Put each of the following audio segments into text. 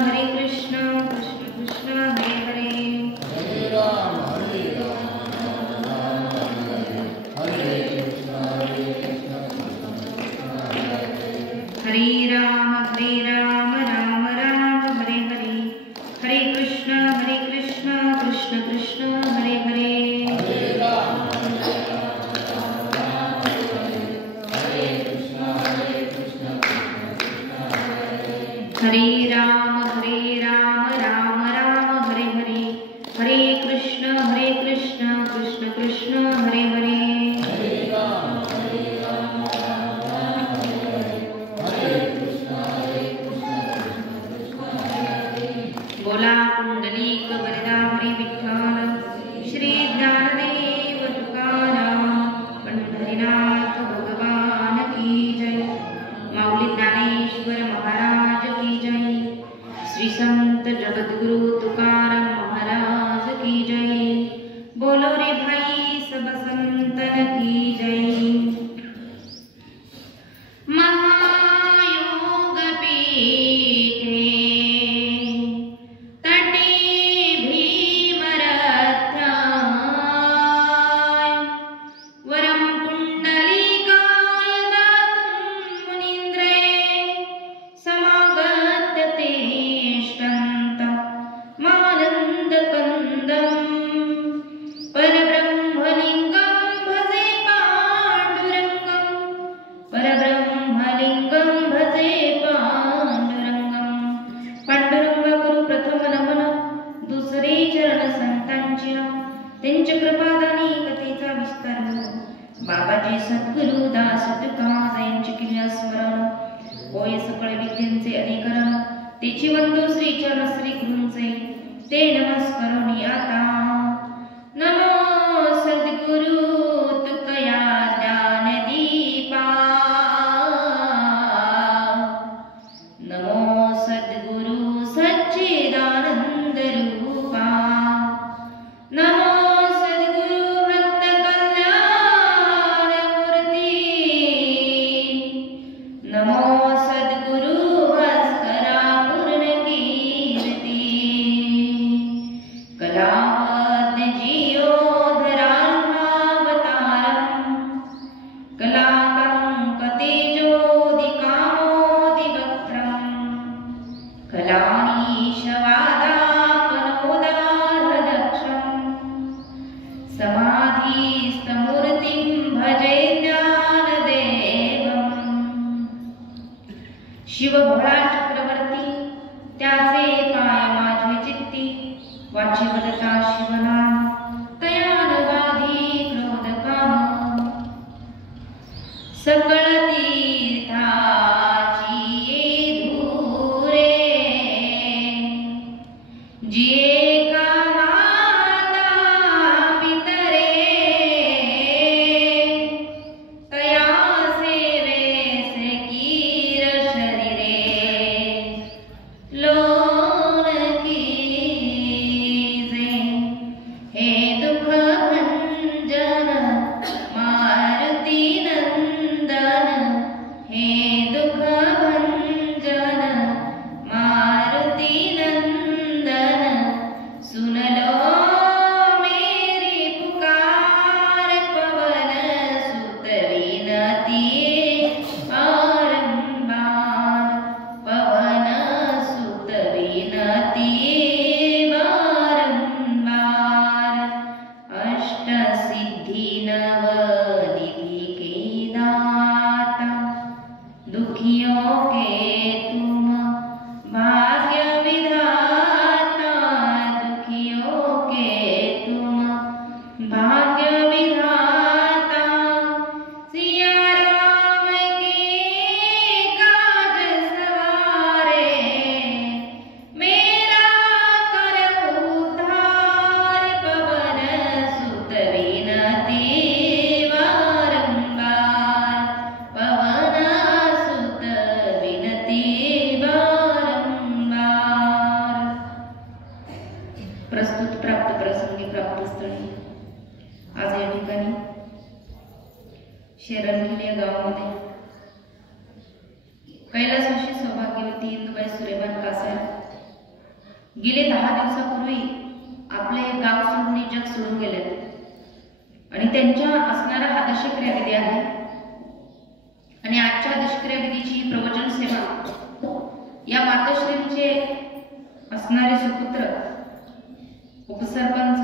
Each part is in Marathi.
हरे कृष्ण कृष्ण कृष्ण हरे हरे हरे राम राम हरे कृष्ण हरे राम राम राम हरे हरे हरे कृष्ण कृष्ण कृष्ण हरे हरे हरे राम हरे राम राम राम हरे हरे हरे कृष्ण कृष्ण कृष्ण हरे हरे हरे राम हरे कृष्ण बोला पुंडलिक वरदाहरी विठ्ठल श्री ज्ञानदेव तुकाराम पंढरीनाथ भगवान की जय माऊली ज्ञानेश्वर महाराज की जय श्री संत जगद्गुरु तुकाराम महाराज की जय बोलो रे भाई सब संतन की जय महायोग पीठे तटे भीमरथाय वरं पुण्डलीकाय दातुं मुनीन्द्रे समागत्य तेष्टन्त मानन्दकन्दम् परब्रह्मलिङ्गं भजे पाण्डुरङ्गम् परब्रह्मलिंगं भजे पांडुरंगं पांडुरंग गुरु प्रथम नमन दुसरे चरण संतांच्या त्यांच्या कृपादानी कथेचा विस्तार बाबाजी सद्गुरु दास तुकाराम यांचे केले स्मरण होय सकळ विद्यांचे अधिकरण तेची वंदो श्री चरण श्री गुरूंचे ते नमस्कारोनी आता नमो सद्गुरु तुकया ज्ञानदीपा नमो सद्गुरु सच्चिदानंद रूपा नमो सद्गुरु भक्त कल्याण मूर्ती नमो सद्गुरु भास्करा पूर्ण कीर्ती कलावद्य जियो धरावतारम् कलाकं कतेजोदिकामोदिवक्त्रम् कलानीशवादापनोदारदक्षम् समाधिस्थमूर्तिं भजे ज्ञानदेवम् शिवभोळा चक्रवर्ती त्याचे पाय माझे चित्ती वाची वदता शिवनाम तयानवादी क्रोधकाम सकळ तीर्थाची धुरे जिये का माता पितरे तया सेवेसे कीर शरीरे लोन कीजे हे दुःख भंजन मारुती नंदन हे दुःख भंजन मारुती नंदन सुन लो मेरी पुकार पवन सुत विनती बारंबार पवन सुत विनती बारंबार अष्ट सिद्धि नवनिधि के दाता दुखियों के तुम भाग्य विधाता दुखियों के तुम भाग्य विधाता सिया राम के काज सवारे मेरा कर उद्धार पवन सुत विनती बारंबार पवन सुत विनती बारंबार प्रस्तुत प्राप्त प्रसंगी प्राप्त स्थळी आज या ठिकाणी शेरणखिल या गावामध्ये कैलासवासी सौभाग्यवती इंदुबाई सुरेबान कासार गेले 10 दिवसापूर्वी आपले गाव सोडून जग सोडून गेले आणि त्यांच्या असणारा हा दशक्रिया विधी आहे. आणि आजच्या दशक्रिया विधीची प्रवचन सेवा या मातोश्रींचे असणारे सुपुत्र उपसरपंच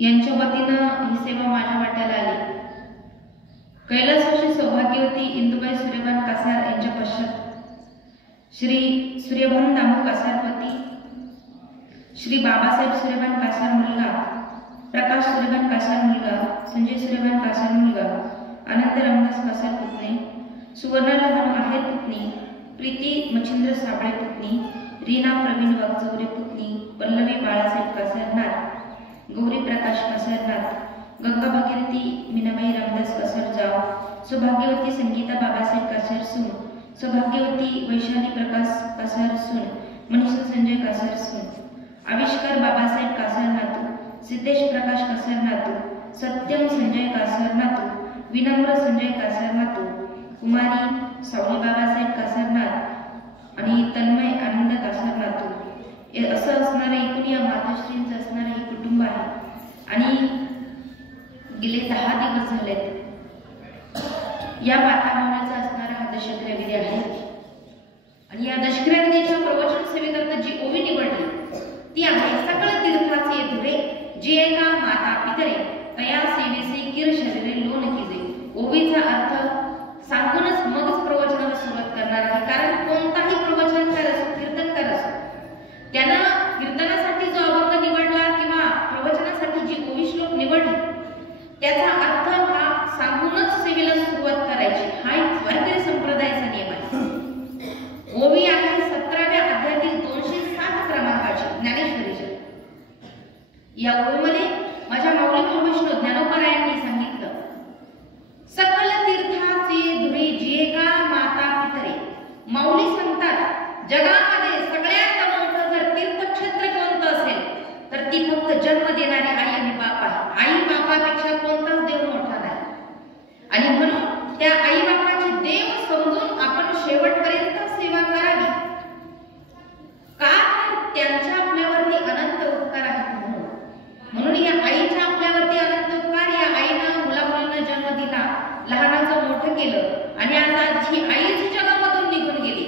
यांच्या वतीनं ही सेवा माझ्या वाट्याला आली. कैलासवासी सौभाग्यवती इंदुबाई सूर्यभान कासार यांच्या पश्चात श्री सूर्यभान दामू कासारपती, श्री बाबासाहेब सूर्यभान कासार मुलगा, प्रकाश सूर्यभान कासार मुलगा, संजय सूर्यभान कासार मुलगा, आनंद रामदास कासार पुतणे, सुवर्णा लहान आहेर पुतणी, प्रीती मच्छिंद्र साबळे पुतणी, रीना प्रवीण वागचौरे पुतणी, पल्लवी बाळासाहेब कासारनाथ, गौरी प्रकाश कासारनाथ, गंगा भागीरथी मीनाबाई रामदास कासार जाव, सौभाग्यवती संगीता बाबासाहेब कासार सून, सौभाग्यवती वैशाली प्रकाश कासार सून, मनीषा संजय कासार सून, आविष्कार बाबासाहेब कासार नातू, सिद्धेश प्रकाश कासार नातू, सत्यम संजय कासार नातू, विनम्र संजय कासार नातू, कुमारी सावली बाबासाहेब कासार नाथ आणि तन्मय आनंद कासार नातू. असं असणारं एकूण या मातोश्रींचं असणारं हे कुटुंब आहे. आणि गेले 10 दिवस झालेत या वातावरणाचा असणारा हा दशक्रिया विधी आहे. आणि या दशक्रिया विधीच्या प्रवचन सेवेकरता जी ओवी निवडली ती आहे, सकळ तीर्थाचे धुरे जे एका माता पितरे तया सेवेसे किर शरीरे लोन कीजे. ओवीचा अर्थ सांगूनच मगच प्रवचनाला सुरुवात करणार आहे. कारण कोणताही प्रवचनकार असो, कीर्तनकार असो, त्यानं कीर्तनासाठी जो अभंग निवडला किंवा प्रवचनासाठी जी ओवी श्लोक निवडली त्याचा अर्थ हा सांगूनच सेवेला सुरुवात करायची. हा एक वारकरी संप्रदायाचा नियम आहे. ओवी आहे 17व्या अध्यायातील 207 क्रमांकाची ज्ञानेश्वरीची. या ओवीमध्ये माझ्या माऊली भावविष्णू ज्ञानोबरायांनी सांगितलं, सकल तीर्थाचे धुरे जे का माता पितरे. माऊली सांगतात जगामध्ये सगळ्यात मोठं जर तीर्थक्षेत्र कोणतं असेल तर ती फक्त जन्म देणारी आई आणि बाप आहे. आई बापापेक्षा कोणताच देव मोठा नाही. आणि म्हणून त्या आई बापाची देव समजून आपण शेवटपर्यंत सेवा करावी. का तर त्यांच्या आपल्यावरती अनंत उपकार आहेत. म्हणून या आईच्या आपल्यावरती अनंत उपकार. या आईनं मुलामुलींना जन्म दिला, लहानाचं मोठं केलं आणि आज ही आईच जगामधून निघून गेली.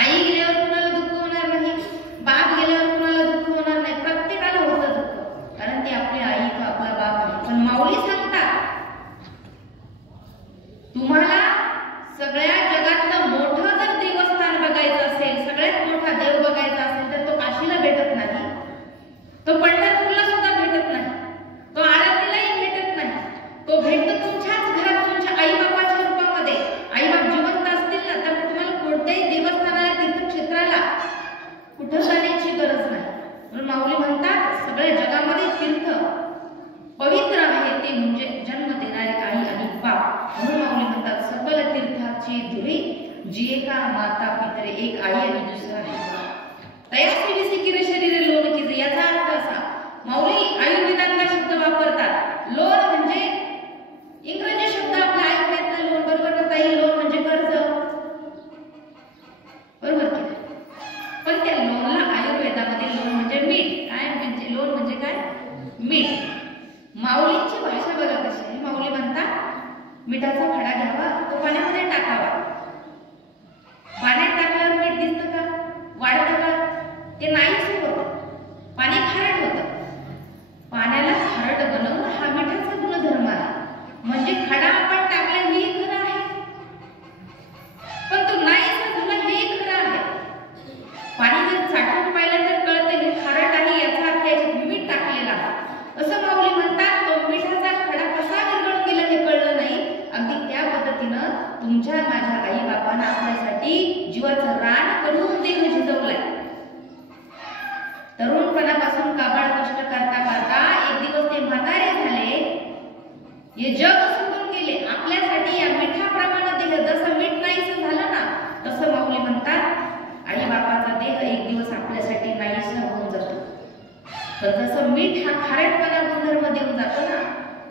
आई गेल्यावर कुणाला दुःख होणार नाही, बाप गेल्यावर कुणाला दुःख होणार नाही. प्रत्येकाला होतं दुःख, कारण ती आपली आई का आपला बाप आहे. पण माऊली सांगतात तुम्हाला सगळ्या जगातलं मोठं जर देवस्थान बघायचं असेल, सगळ्यात मोठा देव बघायचा असेल तर तो काशीला भेटत नाही, तो पंढरपूरला सुद्धा भेटत नाही, तो आरतीलाही भेटत नाही. तो भेटतो तुमच्याच घरात, तुमच्या आई बापाच्या रूपामध्ये. आई बाप जिवंत असतील ना तर तुम्हाला कोणत्याही देवस्थानाला, तीर्थक्षेत्राला कुठं जाण्याची गरज नाही. म्हणून माऊली म्हणतात सगळ्या जगामध्ये तीर्थ पवित्र आहे ते म्हणजे जन्म देणारे आई आणि बाप. म्हणून माऊली म्हणतात सकल तीर्थाचे धुरे जे का माता पितरे. एक आई आणि दुसरा आहे. तया सेवेसे किर शरीरे लोन कीजे. याचा अर्थ असा, माऊली आयुर्वेदातला शब्द वापरतात. लोन म्हणजे इंग्रजी शब्द आपल्या आयुर्वेदातला लोन, बरोबर ना ताई? लोन म्हणजे कर्ज, बरोबर की? पण त्या लोनला आयुर्वेदामध्ये लोन म्हणजे मीठ. काय म्हणजे लोन म्हणजे काय? मीठ. माऊलींची भाषा बघा कशी आहे. माऊली म्हणतात मिठाचा खडा घ्यावा, तो पाण्यामध्ये टाकावा. पाण्यात टाकल्यावर मीठ दिसतं का? वाढतं का? ते नाहीच होतं. पाणी खारट होतं. पाण्याला खारट बनवणं हा मिठाचा गुणधर्म आहे. म्हणजे खडा आपण टाकला हे खरं आहे, पण तो नाहीच झाला हे खरं आहे. पाणी जर चाटून पाहिलं तर कळतं हे खारट आहे, याचा अर्थ याच्यात मीठ टाकलेला आहे. असं माऊली म्हणतात तो मिठाचा खडा कसा विरघळून गेला हे कळलं नाही. अगदी त्या पद्धतीनं तुमच्या माझ्या आई बापानं आपल्यासाठी जीवाचं रान करून देह झिजवलाय. तरुणपणापासून काबाड कष्ट करता करता एक दिवस ते म्हातारे झाले, हे जग सोडून गेले. आपल्यासाठी या मिठाप्रमाणे देह जसं मीठ नाहीसं झालं ना, तसं माऊली म्हणतात आई बापाचा देह एक दिवस आपल्यासाठी नाहीसा होऊन जातो. पण जसं मीठ हा खारटपणा गुणधर्म देऊन जातो ना,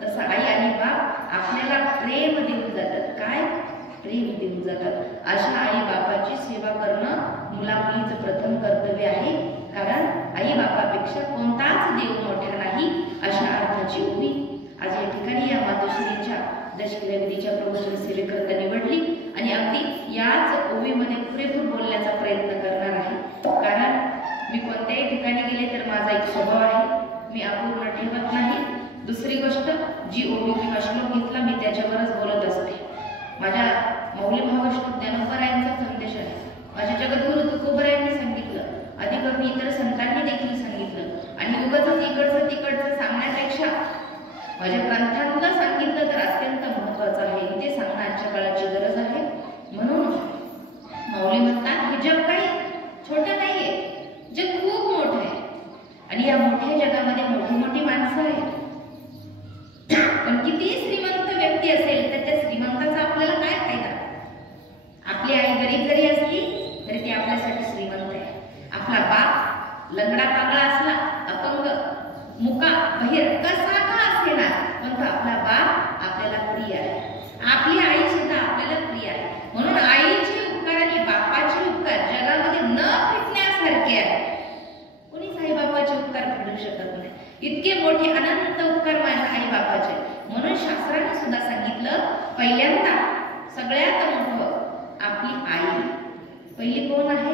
तसं आई आणि बाप आपल्याला प्रेम देऊन जातात. काय? प्रेम देऊन जातात. अशा आई बापाची सेवा करणं मुलामुलीचं प्रथम कर्तव्य आहे, कारण आई बापापेक्षा कोणताच देव मोठा नाही अशा अर्थाची ओवी आज या ठिकाणी या मातोश्रींच्या दशकिलविधीच्या प्रवचन सेवेकरता निवडली आणि अगदी याच ओवीमध्ये पुरेपूर बोलण्याचा प्रयत्न करणार आहे. कारण मी कोणत्याही ठिकाणी गेले तर माझा एक स्वभाव आहे, मी अपूर्ण ठेवत नाही. दुसरी गोष्ट, जी ओवी किंवा श्लोक घेतला मी त्याच्यावरच बोलत असते. माझ्या मौली भावश्लोक ज्ञानोबरायांचा संदेश आहे. माझ्या जगद्गुरु तुकोबरायांनी सांगितलं, अधिक इतर संतांनी देखील सांगितलं आणि उगाच इकडचं तिकडचं सांगण्यापेक्षा माझ्या ग्रंथातलं सांगितलं तर अत्यंत महत्वाचं आहे. ते सांगणं आजच्या काळाची गरज आहे. म्हणून माऊली म्हणतात, हे जग काही छोटं नाहीये, जग खूप मोठं आहे आणि या मोठ्या जगामध्ये मोठी मोठी माणसं आहेत. पण किती श्रीमंत व्यक्ती असेल तर त्या श्रीमंताचा आपल्याला काय फायदा? आपली आई गरीब जरी असली तरी ती आपल्यासाठी श्रीमंत आहे. आपला बाप लंगडा पागळा असला, अपंग, मुका, बहिर कसा का असेना, पण तो आपला बाप आपल्याला प्रिय आहे. आपली आई सुद्धा आपल्याला प्रिय आहे. म्हणून आईचे उपकार आणि बापाचे उपकार जगामध्ये न फिटण्यासारखे आहे. कोणीच आई बापाचे उपकार फेडू शकत नाही. इतके मोठे अनंत उपकार माझ्या आई बापाचे. म्हणून शास्त्राने सुद्धा सांगितलं, पहिल्यांदा सगळ्यात मोठं आपली आई. पहिली कोण आहे?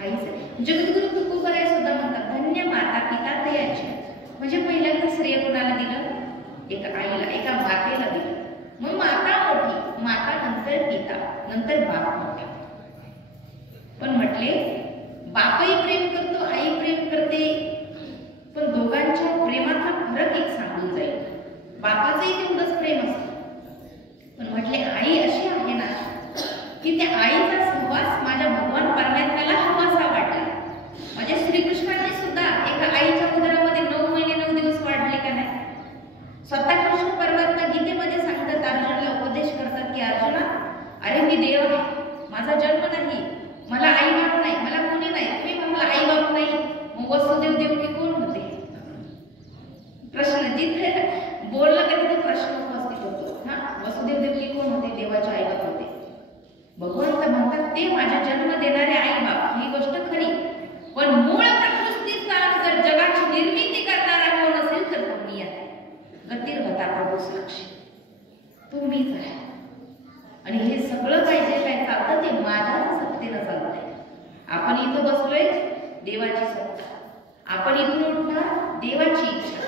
आईच. जगद्गुरु तुकोबराय सुद्धा म्हणतात, धन्य माता पिता तयाची. म्हणजे पहिल्यांदा श्रेय कोणाला दिलं? एका आईला, एका मातेला दिलं. मग माता मोठी, माता नंतर पिता, नंतर बाप मोठा. पण म्हटले बापही प्रेम करतो, आई प्रेम करते, पण दोघांच्या प्रेमाचा फरक एक सांगून जाईल. बापाचंही तेवढंच प्रेम असतं, पण म्हटले आई अशी आहे ना की त्या आईचा सहवास माझ्या भगवान परमात्म्याला हवासा वाटला. माझ्या श्रीकृष्णाने सुद्धा एका आईच्या उदरामध्ये 9 महिने 9 दिवस वाढले का नाही? स्वतः कृष्ण परमात्मा गीतेमध्ये सांगतात, अर्जुनाला उपदेश करतात की अर्जुना, अरे मी देव आहे, माझा जन्म नाही, मला आई बाप नाही, मला कोणी नाही. तुम्ही म्हणला आई बाप नाही, मग वसुदेव देवकी कोण होते? प्रश्न जिथे बोललं का तिथे प्रश्न उपस्थित होतो. वसुदेव देवकी कोण होते? देवाचे आई बाप होते. भगवंत म्हणतात ते माझा जन्म देणारे आई बाप. ही गोष्ट खरी, पण मूळ प्रकृतीचा जर जगाची निर्मिती करणारा कोण असेल तर तुम्ही आहे. गतीर होता प्रभू साक्षी तुम्हीच आहे. आणि हे सगळं काही जे काय चालतं ते माझ्याच सत्तेनं चालतंय. आपण इथं बसलोय, देवाची सत्ता. आपण इथून उठणार, देवाची इच्छा.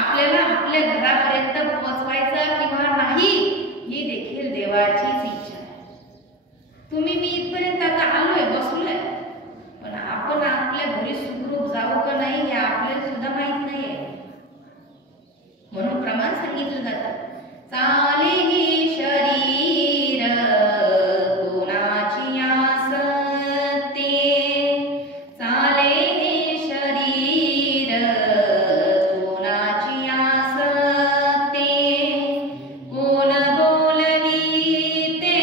आपल्याला आपल्या घरापर्यंत पोहोचवायचं किंवा नाही ही देखील देवाचीच इच्छा आहे. तुम्ही मी इथपर्यंत आता आलोय, बसलोय, पण आपण आपल्या घरी सुखरूप जाऊ का नाही हे आपल्याला सुद्धा माहित नाहीये. म्हणून प्रमाण सांगितलं जातं, चाले हे शरीर कोणाची आसते, चाले हे शरीर कोणाची आसते, कोण बोलवीते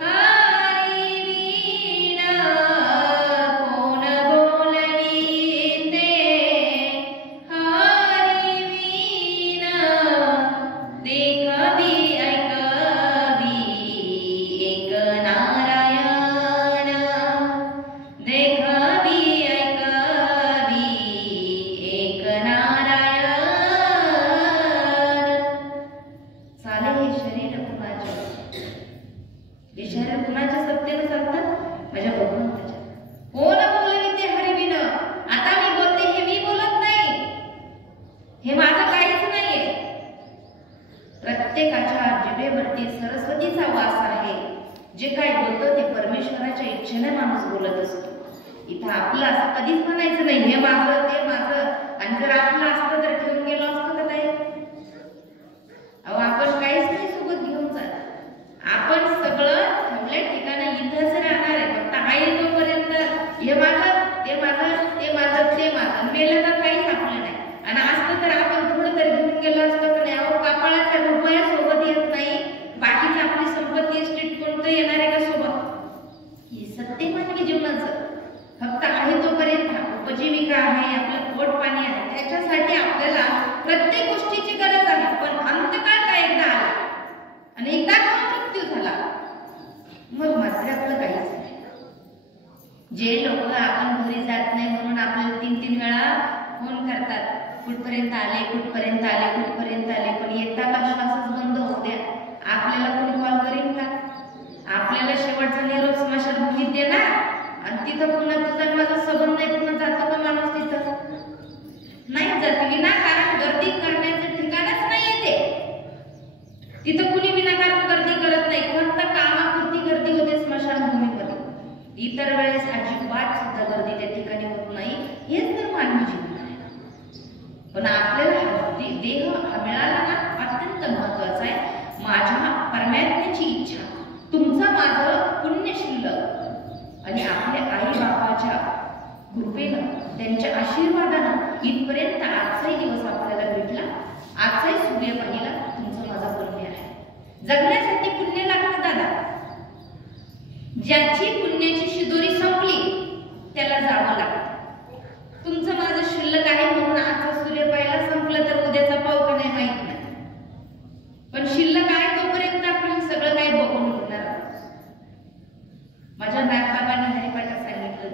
हरी वीण, कोण बोलवीते हरी वीण, देखवी ऐकवी एक नारायण, देखवी ऐकवी एक नारायण. चाले हे शरीर कुणाचे? हे शरीर कुणाच्या सत्तेनं चालतात? माझ्या भगवंताच्या. कोण बोलविते हरिविन? आता मी बोलते हे मी बोलत नाही, हे माझं काहीच नाहीये. प्रत्येकाच्या जिभेवरती सरस्वतीचा वास आहे. जे काय बोलतो ते परमेश्वराच्या इच्छेने माणूस बोलत असतो. इथं आपलं असं कधीच म्हणायचं नाही हे माझं ते माझं. आणि जर आपलं असतं तर ठेवून गेलो असतं का नाही? अहो आपण काहीच नाही सोबत घेऊन जात. आपण सगळं ठेवल्या ठिकाणी इथंच राहणार आहे. फक्त आहे तोपर्यंत हे माझं ते माझं ते माझं ते माझं, मेलं तर काहीच आपलं नाही. आणि असतं तर आपण थोडं तरी घेऊन गेलो असतं का नाही? अहो कापळाच्या रुपया सोबत येत नाही, बाकीची आपली संपत्ती इस्टेट कोणतं येणार आहे का सोबत? हे सत्य मानवी जीवनाचं. फक्त आहे तोपर्यंत उपजीविका आहे, आपलं पोट पाणी आहे, त्याच्यासाठी आपल्याला प्रत्येक गोष्टीची गरज आहे. पण अंतकाळ का एकदा आला आणि एकदा मृत्यू झाला, मग मात्र आपलं काहीच नाही. जे लोक आपण घरी जात नाही म्हणून आपल्याला 3-3 वेळा फोन करतात, कुठपर्यंत आले, कुठपर्यंत आले, कुठपर्यंत आले, पण येता का श्वासच बंद होऊ द्या, आपल्याला कोणी कॉल करेन का? आपल्याला शेवटचा निरोप स्मशानभूमीत दे ना, आणि तिथं पुन्हा तुझा माझा संबंध नाही, पुन्हा जातो का माणूस तिथं? नाही जात. विनाकारण गर्दी करण्याचे ठिकाणच नाहीये ते. तिथं कुणी विनाकारण गर्दी करत नाही, फक्त कामापुरती गर्दी होते स्मशानभूमीमध्ये. इतर वेळेस अजिबात सुद्धा गर्दी त्या ठिकाणी होत नाही. हेच तर मानवी जीवन आहे. पण आपल्याला देह मिळाला ना अत्यंत महत्वाचा आहे. माझ्या परमात्म्याची इच्छा, तुमचं माझं पुण्य शिल्लक आणि आपल्या आई बाबाच्या कृपेनं, त्यांच्या आशीर्वादानं इथपर्यंत आजचाही दिवस आपल्याला भेटला, आजचाही सूर्य पाहिला, तुमचं माझं पुण्य आहे. जगण्यासाठी पुण्य लागतं दादा. ज्याची पुण्याची शिदोरी संपली त्याला जावं लागतं. तुमचं माझं शिल्लक आहे म्हणून आजचा सूर्य पाहिला, संपलं तर उद्याचा पाव का नाही माहित नाही, पण शिल्लक आहे तोपर्यंत आपण सगळं काही बघून होणार. माझ्या नागबाबांनी हरिपाठात सांगितलं,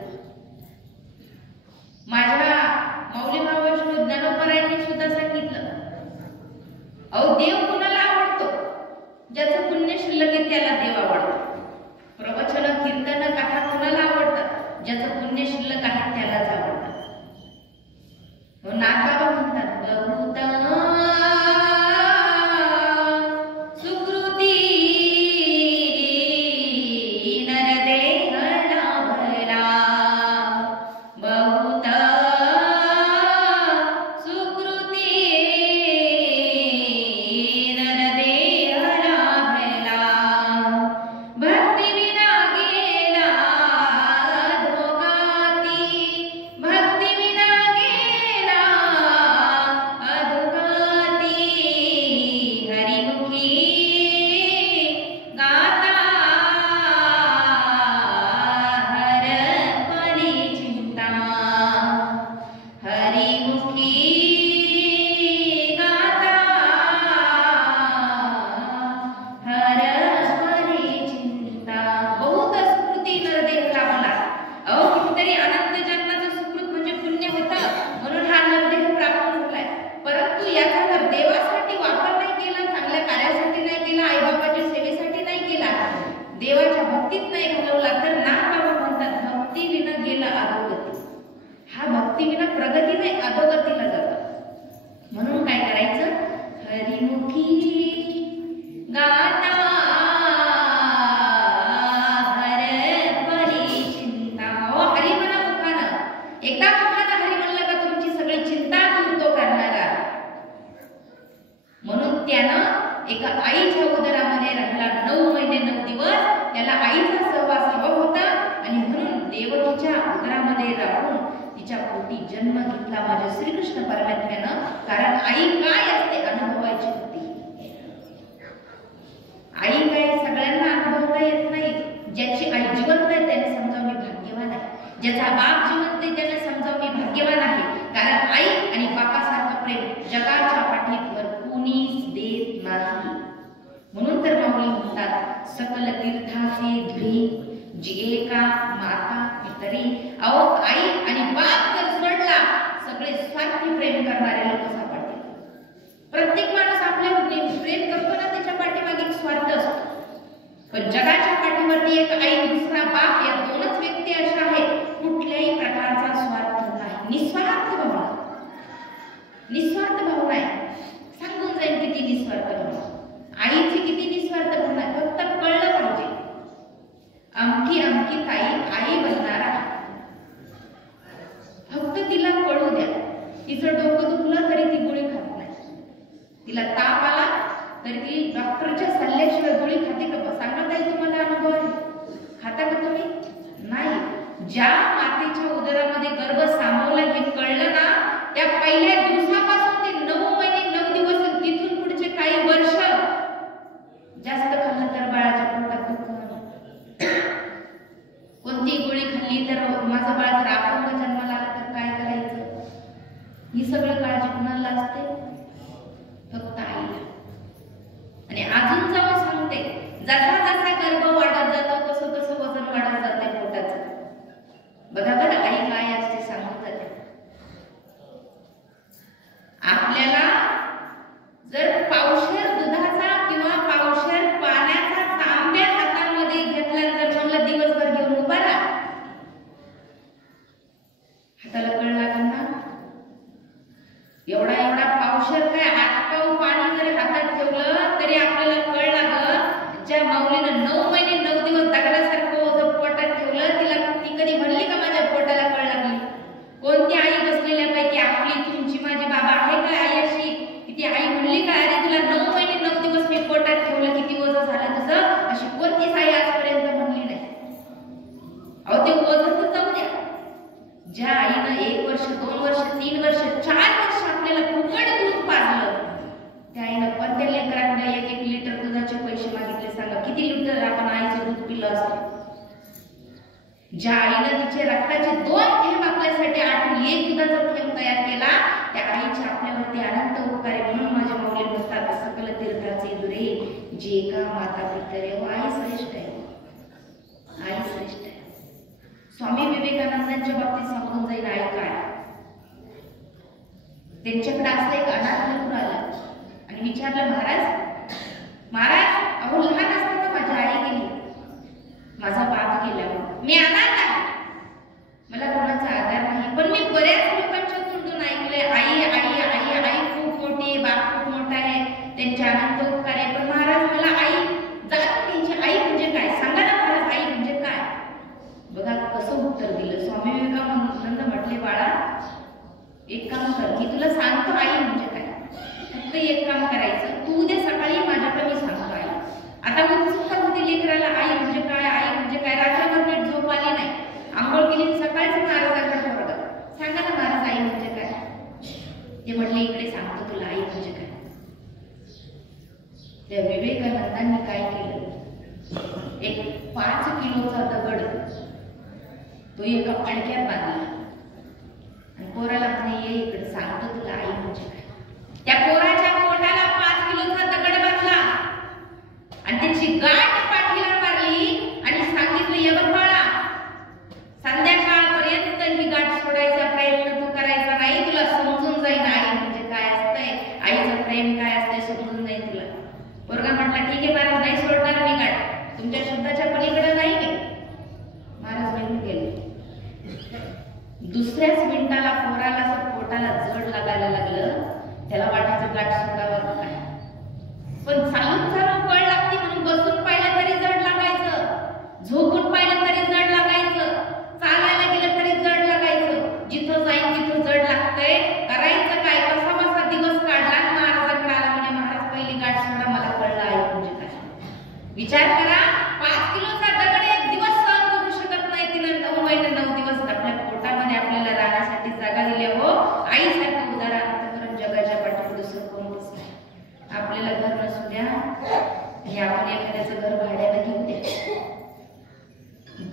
माझ्या माऊली महावैष्णव ज्ञानोबरायांनी सुद्धा सांगितलं, अहो देव कुणाला आवडतो? ज्याचं पुण्य शिल्लक आहे त्याला देव आवडतो. प्रवचन, कीर्तन, कथा कुणाला आवडतात? ज्याचं पुण्य शिल्लक आहे त्यालाच आवडतात. नागबाबा म्हणतात, बहुत सुकृती नरदेह लाभला, बहुत सुकृती नरदेह लाभला, भक्ती विना गेला अधोगती, भक्ती विना गेला अधोगती, हरिमुखी गाता हरपली चिंता, हरिमुखी गाता हरपली चिंता, बहुत सुकृती नरदेह लाभला. अहो कितीतरी अनंत जन्माचं सुकृत म्हणजे पुण्य होतं म्हणून हा नरदेह प्राप्त झालाय. परंतु याचा जर देवासाठी वापर नाही केला, चांगल्या कार्यासाठी नाही केला, आईबाबाच्या सेवेसाठी नाही केला, देवाच्या भक्तीत नाही घालवला, तर नागबाबा म्हणतात, भक्ती विना गेला अधोगती. हा भक्ती विना प्रगती नाही, अधोगतीला जातो. म्हणून काय करायचं? हरिमुखी गाता हरपली चिंता. ओ हरी म्हणा मुखानं, एकदा मुखानं हरी म्हणलं का तुमची सगळी चिंता दूर तो करणारा. म्हणून त्यानं एका आईच्या उदरामध्ये राहिला 9 महिने 9 दिवस, त्याला आईचा सहवास हवा होता आणि म्हणून देवकीच्या उदरामध्ये राहून तिच्या पोटी जन्म घेतला माझ्या श्रीकृष्ण परमात्म्यानं. कारण आई काय असते अनुभवायची होती. आई काय सगळ्यांना अनुभवता येत नाही. ज्याची आई जिवंत आहे त्याने समजावं मी भाग्यवान आहे, ज्याचा बाप जिवंत आहे त्याने समजावं मी भाग्यवान आहे. कारण आई आणि बापासारखं प्रेम जगाच्या पाठीवर कोणीच देत नाही. म्हणून तर माऊली म्हणतात, सकल तीर्थाचे धुरी जिये का माता पितरी. अहो आई आणि बाप जर सोडला, सगळे स्वार्थी प्रेम करणारे लोक सापडतील. प्रत्येक माणूस आपल्यावर प्रेम करतो ना, त्याच्या पाठीमागे एक स्वार्थ असतो. पण जगाच्या पाठीवरती एक आई, दुसरा बाप, या 2च व्यक्ती अशा आहेत कुठल्याही प्रकारचा स्वार्थ नाही. निस्वार्थ भावना, निस्वार्थ भावना आहे. सांगून जाईल किती निस्वार्थ भावना. आईची किती निस्वार्थ भावना आहे. फक्त कळलं पाहिजे, आमकी आमकी ताई आई बनणार आहे. फक्त तिला कळू द्या. तिचं डोकं दुखलं तरी ती गोळी खात नाही, तिला ताप आला तरी ती डॉक्टरच्या सल्ल्याशिवाय गोळी खाते का? सांगत आहे तुम्हाला अनुभव आहे. खाता का तुम्ही? नाही. ज्या मातेच्या उदरामध्ये गर्भ सामावला हे कळलं ना, त्या पहिल्या दिवसापासून ते 9 महिने 9 दिवस, तिथून पुढचे काही वर्ष जास्त खाल्लं तर बाळाच्या पोटात दुखणं, कोणती गोळी खाल्ली तर माझं बाळ जर अपंग जन्माला आला तर काय करायचं, ही सगळं काळजी कुणाला असते? फक्त आईला. आणि अजून जाऊन सांगते, जसा जसा गर्भ वाढत जातो तसं तसं वजन वाढत जाते पोटाचं. साधा पावशर काय हातपाऊ पाणी जरी हातात ठेवलं तरी आपल्याला कळ लागल ज्या माऊलीनं 9 महिने 9 दिवस दगडासारखं ओझं पोटात ठेवलं तिला ती कधी म्हणली का माझ्या पोटाला कळ लागली? कोणती आई बसलेल्यापैकी आपली तुमची माझी बाबा आहे का आई अशी की ती आई म्हणली का अरे तुला 9 महिने 9 दिवस मी पोटात ठेवलं किती ओझं झालं तुझं? अशी कोणतीच आई आजपर्यंत म्हणली नाही. अहो ते ओझं तर जाऊ द्या, ज्या आईनं 1 वर्ष 2 वर्ष 3 वर्ष 4 वर्ष आपल्याला फुकट दूध पाजलं त्या आईनं कोणत्या लेकरांना 1-1 लिटर दुधाचे पैसे मागितले सांगा? किती लिटर आपण आईचं दूध पिलं असतं? ज्या आईनं तिचे रक्ताचे 2 थेंब आपल्यासाठी आटून 1 दुधाचा थेंब तयार केला त्या आईचे आपल्यावरती अनंत उपकार आहे. म्हणून माझ्या माऊली म्हणतात सकल तीर्थाचे दुरे जे का माता पितरे व आई श्रेष्ठ आहे. आई श्रेष्ठ आहे. स्वामी विवेकानंदांच्या बाबतीत सांगून जाईल आई काय. त्यांच्याकडे असं एक अनाथ लेकरू आलं आणि विचारलं महाराज अहो लहान असताना माझी आई गेली, माझा बाप गेला, मी अनाथ आहे, मला कोणाचा आधार नाही. पण मी बऱ्याच लोकांच्या तोंडून ऐकलंय आई आई आई आई खूप मोठी आहे, बाप खूप मोठा आहे, त्यांचे अनंत उपकार आहे. पण महाराज मला आई जात त्यांची आई म्हणजे काय सांगा ना महाराज, आई म्हणजे काय? बघा कसं उत्तर दिलं स्वामी विवेकानंद म्हटले बाळा एक काम कर की तुला सांगतो आई म्हणजे काय. फक्त एक काम करायचं, तू उद्या सकाळी माझ्याकडे मी सांगतो आई. आता उत्सुकता होती लेकराला आई म्हणजे काय आई म्हणजे काय. रात्रभर नीट झोप आली नाही, आंघोळ केली, सकाळीच महाराजांकडे बघा सांगा ना महाराज आई म्हणजे काय. ते म्हटले इकडे सांगतो तुला आई म्हणजे काय. त्या विवेकानंदांनी काय केलं, एक 5 किलोचा दगड तो एका फडक्यात बांधला आणि पोराला म्हणे ये इकडे सांगतो तुला आई म्हणजे काय. त्या पोराच्या पोटाला 5 किलोचा दगड बांधला आणि त्याची गाठ पाठीला मारली आणि सांगितलं ये बघ बाळा संध्याकाळपर्यंत ही गाठ सोडायचा प्रयत्न तू करायचा नाही, तुला समजून जाईल आई म्हणजे काय असतंय, आईचं प्रेम काय असतंय समजून जाईल तुला. पोरगा म्हटला ठीक आहे महाराज नाही सोडणार मी गाठ, तुमच्या शब्दाच्या पलीकडे नाही मी. महाराज निघून गेले. दुसऱ्याच मिनिटाला पोराला पोटाला जड लागायला लागलं. त्याला वाटायचं गाठ सोडावं काय, पण चालून कळ लागते म्हणून बसून पाहिलं तरी जड लागायचं, झोपून पाहिलं तरी जड लागायचं, चालायला गेलं तरी जड लागायचं. जिथं जाईल तिथं जड लागतंय, करायचं काय. कसा दिवस काढला महाराजांकडे आला म्हणे महाराज पहिली गाठ सोडा मला कळलं आई म्हणजे काय. विचार करा 5 किलोचा दगड 1 दिवस सहन करू शकत नाही, तिने 9 महिने 9 दिवस आपल्या पोटामध्ये आपल्याला राहण्यासाठी जागा दिली. हो आईसारखं उदाहरण जगाच्या पाठीवर दुसरं कोणतंच नाही. आपल्याला घर नसू द्या आणि आपण एखाद्याचं घर भाड्याला घेऊ द्या,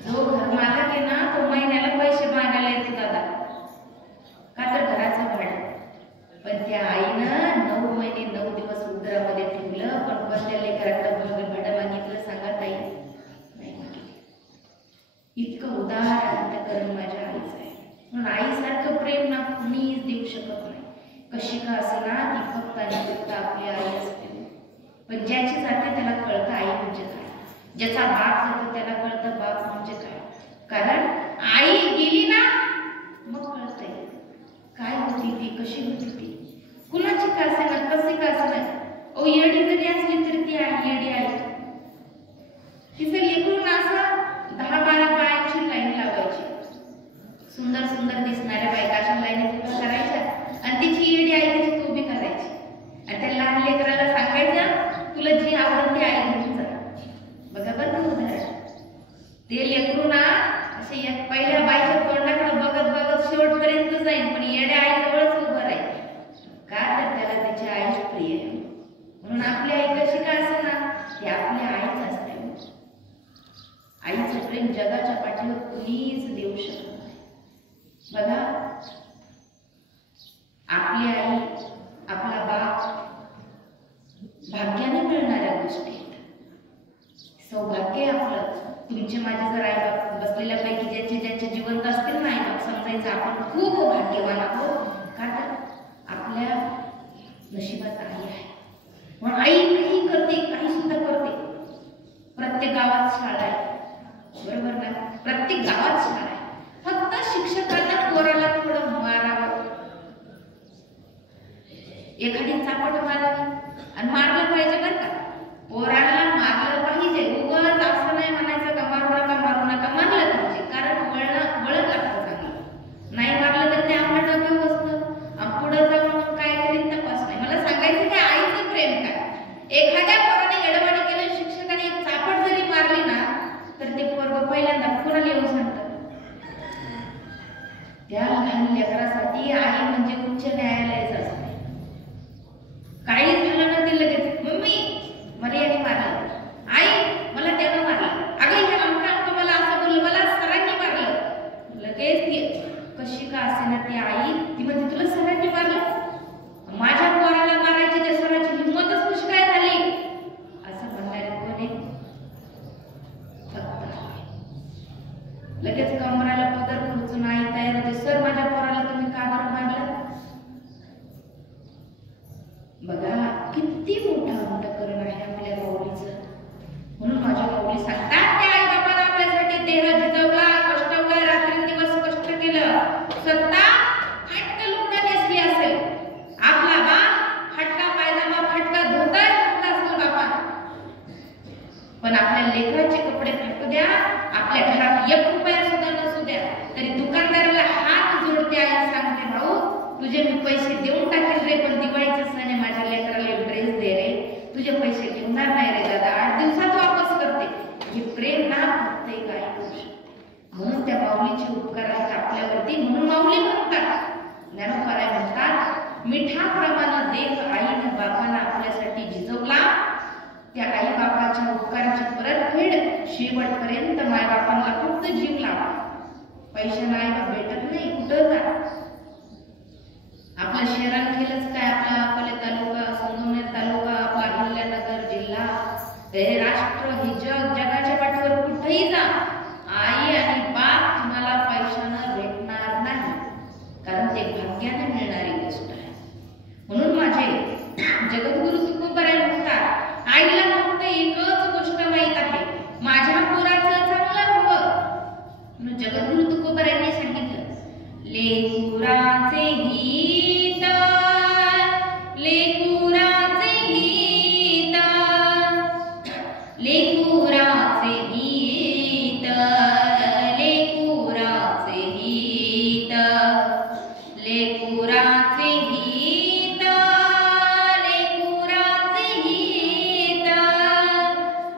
जो घर मालक आहे ना तो महिन्याला पैसे मागायला येते दादा का तर घराचं भाडं. पण त्या आईनं 9 महिने 9 दिवस उदरामध्ये ठेवलं, पण कोणत्या लेकरांना भाडं मागितलं सांगा ताई? नाही मागितलं. इतकं उदार अंतःकरण माझ्या आईचं आहे. म्हणून आईसारखं प्रेम ना कुणीच देऊ शकत नाही. कशी का असेना ती फक्त आणि फक्त आपली आई असते. पण ज्याची जाते त्याला कळतं आई म्हणजे काय, ज्याचा बाप जातो त्याला कळतं बाप म्हणजे काय. कारण आई गेली ना मग कळतंय काय होती ती, कशी होती ती, कुणाची का असेना कशी का असेना. ओ येडी जरी असली तरी ती आई येडी आहे. तिचं लेकरून असं 10-12 बायांची लाईन लावायची, सुंदर सुंदर दिसणाऱ्या बायका अशा लाईनीत उभ्या करायच्या आणि तिची येडी आई तिची तो उभी करायची आणि त्या लहान लेकराला सांगायचं तुला जी आवडते आई घेऊन जा. बघा बरं उदाहरण. ते लेकरू ना असे पहिल्या बाईच्या तोंडाकडे बघत बघत शेवटपर्यंत जाईल, पण येड्या आई जवळच उभं राहील का तर त्याला त्याची आईच प्रिय आहे. म्हणून आपली आई कशी का असेना ती आपल्या आईच असते. आईचं प्रेम जगाच्या पाठीवर कुणीच देऊ शकत नाही. बघा आपली आई आपला बाप भाग्याने मिळणाऱ्या गोष्टी आहेत. सौभाग्य आपलं. तुमचे माझे जर आई बाप बसलेल्यापैकी ज्याचे जिवंत असतील ना आई बाप समजायचं आपण खूप भाग्यवान आहोत का तर आपल्या नशिबात आई आहे. म्हणून आई काही करते, काही सुद्धा करते. प्रत्येक गावात शाळा आहे बरोबर ना, प्रत्येक गावात शाळा आहे. फक्त शिक्षकांना पोराला थोडं मारावं एखादी चापट मारावी आणि मारलं पाहिजे बरं का, पोरांना मारलं पाहिजे. उगाच असं नाही म्हणायचं का मारू नका मारू नका, मारलं पाहिजे. कारण वळण लागतं चांगलं. नाही मारलं तर ते आपल्या डोक्यावर बसतं आणि पुढे जाऊन मग काय करीन तपास नाही. मला सांगायचं की आईचं प्रेम काय. एखाद्या पोराने येडवाणी केलं, शिक्षकाने एक चापट जरी मारली ना तर ते पोरग पहिल्यांदा कोणाला येऊन सांगतं. त्या लहान लेकरासाठी आई म्हणजे उच्च न्यायालयाचं असते. काही झालं ना ते लगेच मम्मी मला याने मारलं, आई मला त्यानं मारलं, अगं हे अमका मला असं बोललं, मला सरांनी मारलं. लगेच ती कशी का असे ना ती आई ती म्हणजे तुला सरांनी मारलं, माझ्या पोराला मारायची त्या सराची हिंमतच कशी काय झाली असं म्हणणारे कोणी फक्त लगेच कमराला पदर खुर्चून आई तयार होते. सर माझ्या पोराला तुम्ही का बरं मारलं. बघा किती मोठं अंतःकरण आहे आपल्या माऊलीचं. म्हणून माझ्या माऊली सांगतात त्या आई बापाला आपल्यासाठी देह जिजवला, कष्टवला, रात्रंदिवस कष्ट केलं. स्वतः फाटकं लुगडं नेसली असेल, आपला बाप फाटका पायजामा फाटका धोतर घातला असेल बापा, पण आपल्या लेकराचे कपडे फाटू द्या, आपल्या घरात 1 रुपया सुद्धा नसू द्या तरी दुकानदाराला हात जोडते आई सांगते भाऊ तुझे मी पैसे देऊन टाकेल रे, पण दिवाळीचा सण आहे माझ्या लेकराला ड्रेस दे रे, तुझे पैसे घेणार नाही रे दादा, 8 दिवसात वापस करते. हे प्रेम ना फक्त एक आई करू शकते. म्हणून त्या माऊलीचे उपकार आहेत आपल्यावरती. म्हणून माऊली म्हणतात, ज्ञानोबाराय म्हणतात, मिठाप्रमाणे देव आईनं बापानं आपल्यासाठी जिजवला. त्या आई बापाच्या उपकाराची परतफेड शेवटपर्यंत माय बापांना फक्त जीव लावा. पैशाने आई बाप भेटत नाही, कुठं जा. आपलं शहरात केलंच काय, आपला अकोले तालुका, संगमनेर तालुका, आपला अहिल्यानगर जिल्हा, हे राष्ट्र, हे जग, जगाच्या पाठीवर कुठेही जा, आई आणि बाप तुम्हाला पैशानं भेटणार नाही, कारण ते भाग्याने मिळणारी गोष्ट आहे. म्हणून माझे जगद्गुरु तुकोबाराय म्हणतात, आईला फक्त एकच गोष्ट माहित आहे, माझ्या पोराचं चांगलं व्हावं. म्हणून जगद्गुरु तुकोबारायांनी सांगितलं, लेकुराचे हित, लेकुराचे हित, लेकुराचे हित, लेकुराचे हित, लेकुराचे हित, लेकुराचे हित,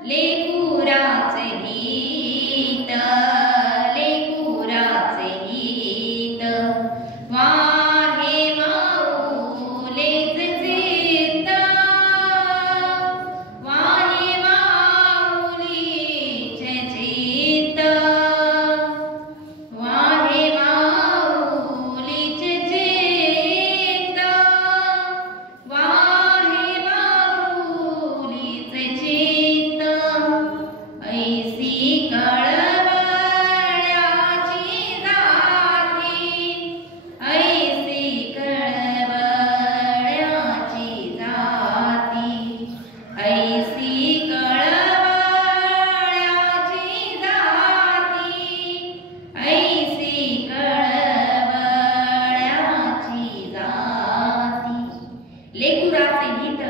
लेकुराचे हित, लेकुराचे हित, वाहे माऊलीचे चित्त, वाहे माऊलीचे चित्त, वाहे माऊलीचे चित्त, वाहे माऊलीचे चित्त, ऐसी कळवळ्याची जाती, ऐसी कळवळ्याची जाती, ऐसी कळवळ्याची जाती, ऐसी कळवळ्याची जाती, लेकुराचे हित,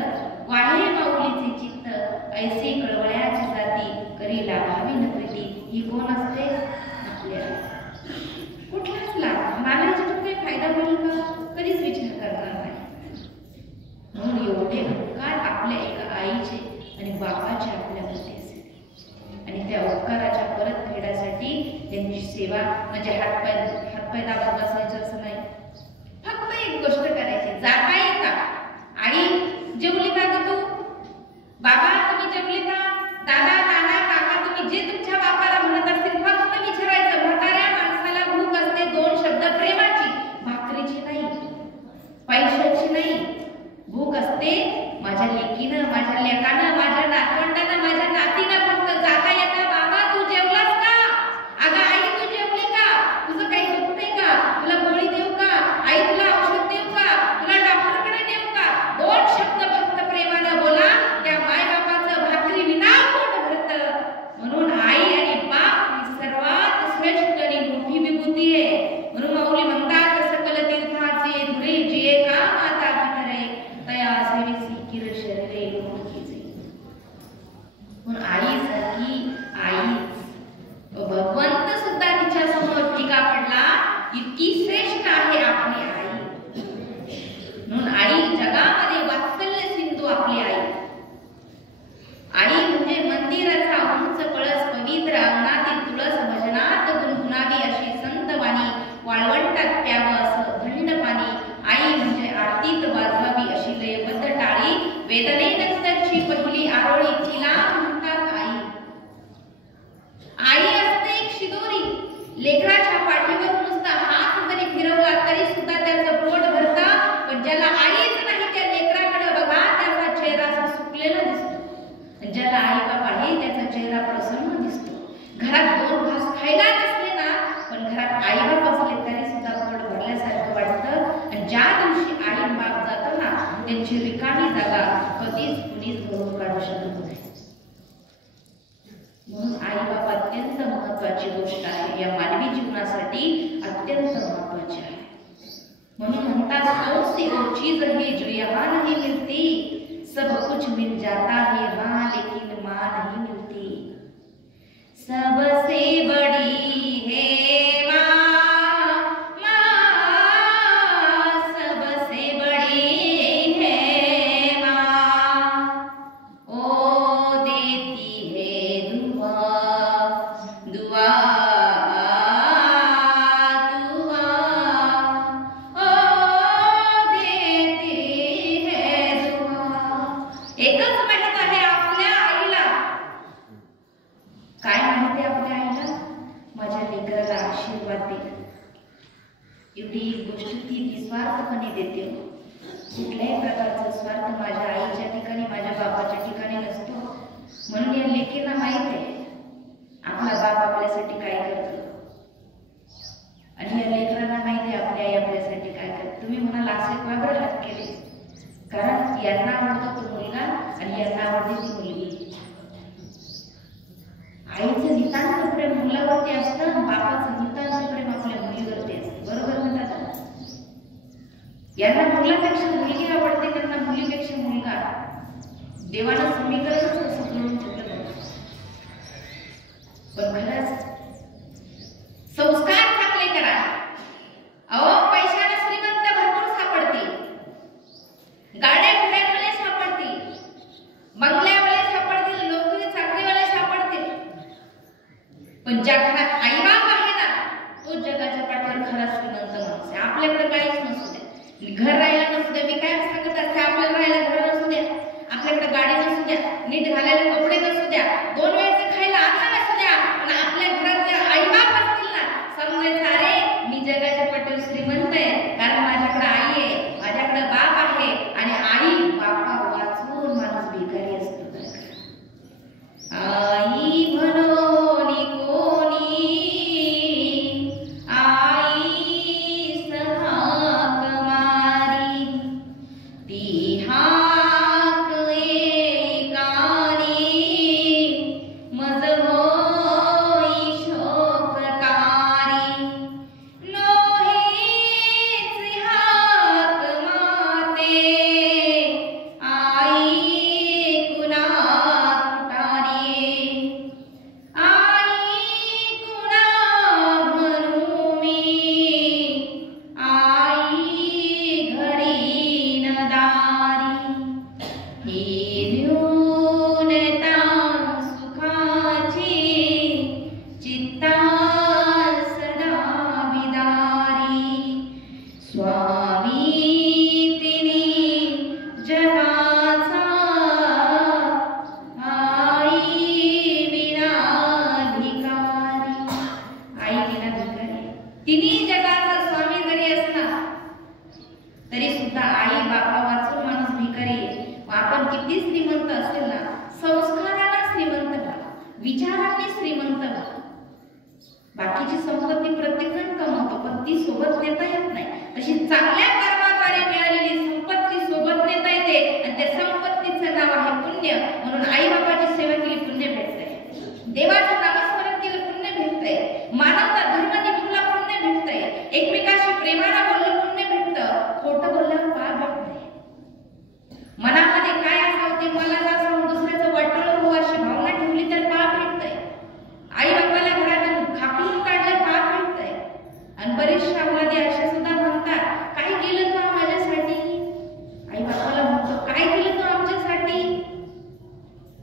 वाहे माऊलीचे चित्त, ऐसी कळवळ्याची जाती, करीला भावी न प्रीती. ही कोण असते आपल्याला कुठलाच लाभ मानायचा तो काही फायदा होईल का कधीच विचार करणार नाही. म्हणून एवढे उपकार आपल्या एका आईचे आणि बापाचे आपल्यावरती असेल, आणि त्या उपकाराच्या परतफेडासाठी त्यांची सेवा म्हणजे हातपाय दाबून बसायचं असं नाही. फक्त एक गोष्ट करायची, जाता येता आई जेवली का ग तू, बाबा तुम्ही जेवली का, दादा नाना काका तुम्ही जे तुमच्या बापाला म्हणत असतील फक्त विचारायचं. म्हाताऱ्या माणसाला भूक असते 2 शब्द प्रेमाची, भाकरीची नाही, पैशाची नाही, भूक असते माझ्या लेकीनं, माझ्या लेकानं, माझ्या नातवंडानं, माझ्या नातीनं. फक्त जाता येता बाबा तू जेवलास का, अगं आई तू जेवली का, तुझं काही दुखतंय का, तुला गोळी देऊ का, आई तुला औषध देऊ का, तुला डॉक्टरकडे देऊ का, 2 शब्द फक्त प्रेमानं बोला. त्या माय बापाचं भाकरी विना पोट भरतं, लेकराच्या पाठीवर नुसता हात जरी फिरवला तरी सुद्धा त्याचं पोट भरतं, पण ज्याला आईच नाही त्या लेकराकडे बघा त्याचा चेहरा असा सुकलेला दिसतो. ज्याला आई बाबा आहे त्याचा चेहरा प्रसन्न दिसतो. घरात 2 घास खायला नसले ना, पण घरात आई बाप असले तरी सुद्धा पोट भरल्यासारखं वाटतं. आणि ज्या दिवशी आई बाप जातं ना, त्यांची रिकामी जागा कधीच कुणीच भरून काढू शकत नाही. म्हणून आई बाप अत्यंत महत्वाची गोष्ट आहे, या मानवी जीवनासाठी अत्यंत महत्वाची आहे. म्हणून म्हणतात कौन वो चीज है जो यहाँ नहीं मिलती, सब कुछ मिल जाता है हाँ लेकिन माँ नहीं मिलती. सबसे बड़ी है माँ, माँ सबसे बड़ी है माँ, ओ देती है दुआ, दुआ दुआ, ओ देती है दुआ. एकच माहित आहे आपल्या आईला. काय माहिती आपल्या आईला? माझ्या लेकराला आशीर्वाद दे. एवढी गोष्ट ती निस्वार्थपणे देते. कुठल्याही प्रकारचा स्वार्थ माझ्या आईच्या ठिकाणी माझ्या बाबाच्या ठिकाणी नसतो. म्हणून या लेकीला माहित आहे आपला बाप आपल्यासाठी काय करतो, आणि या लेकरांना माहिती आहे आपली आई आपल्यासाठी काय करते. तुम्ही म्हणाल असे का हात केले? कारण यांना आवडतो तो मुलगा आणि यांना आवडते ती मुलगी. आईचं नितांत प्रेम मुलावरती असतं, बापाचं नितांत प्रेम आपल्या मुलीवरती असतं. बरोबर म्हणतात. यांना मुलापेक्षा मुलगी आवडते, त्यांना मुलीपेक्षा मुलगा. देवानं समीकरणच असं जुळून ठेवलं. पण खरंच संस्कार चांगले करा. अहो पैशाला श्रीमंत भरपूर सापडतील, गाड्या घोड्यांवाले सापडतील, बंगल्यावाले सापडतील, नोकरी चाकरीवाले सापडतील, पण ज्या घरात आई बाप आहे ना, तो जगाच्या पाठीवर खरा श्रीमंत माणूस आहे. आपल्याकडे काहीच नसू द्या, घर राहायला नसू द्या, मी काय सांगत असते, आपल्याला राहायला घर नसू द्या, आपल्याकडे गाडी नसू द्या, नीट घालायला कपडे नसू द्या, 2 वेळेचं खायला अन्न नसू द्या, पण आपल्या घरात जर आई बाप असतील ना, समजायचं अरे मी जगाच्या पाठीवर श्रीमंत आहे, कारण माझ्याकडे आई आहे, माझ्याकडे बाप आहे. आणि आई बापा वाचून माणूस भिकारी असतो. आई म्हणोनी कोणी, आई सहाक मारी, ती हाक एकानी मज होई शोककारी. नोहीच हाक माते, आई कुणा कुटारी, आई कुणा म्हणू मी, आई घरी न दारी. ही न्यूनता सुखाची चित्ता सदा विदारी. स्वामी तिनी जगाचा, आई विना भिकारी. आई विना भिकारी. तिन्ही जगाचा स्वामी जरी असला तरी सुद्धा आई बापा वाचून माणूस भिकारी आहे. आपण किती श्रीमंत असेल ना, संस्काराला श्रीमंत व्हा, विचारांनी श्रीमंत व्हा. बाकीची संपत्ती प्रत्येक जण कमवतो, पण ती सोबत नेता येत नाही. तशी चांगल्या कर्माद्वारे मिळालेली संपत्ती सोबत नेता येते, आणि त्या संपत्तीचं नाव आहे पुण्य. म्हणून आई बाबाची सेवा केली पुण्य भेटतंय, देवाचं नामस्मरण केलं पुण्य भेटतंय, मानवता धर्म निभावला पुण्य भेटतंय, एकमेकाशी प्रेमाला बोललं पुण्य भेटतं, खोटं बोलल्यावर पाप भेटत नाही. मनामध्ये काय असावं ते मला असावं, दुसऱ्याचं वाटोळं हो अशी भावना ठेवली तर पाप भेटतंय. आई बाबाला घरातून खाकून काढलं पाप भेटतंय. आणि बरेचसे अवलादी असे सुद्धा म्हणतात काय केलं तू माझ्यासाठी. आई बाबाला म्हणतो काय केलं तू आमच्यासाठी.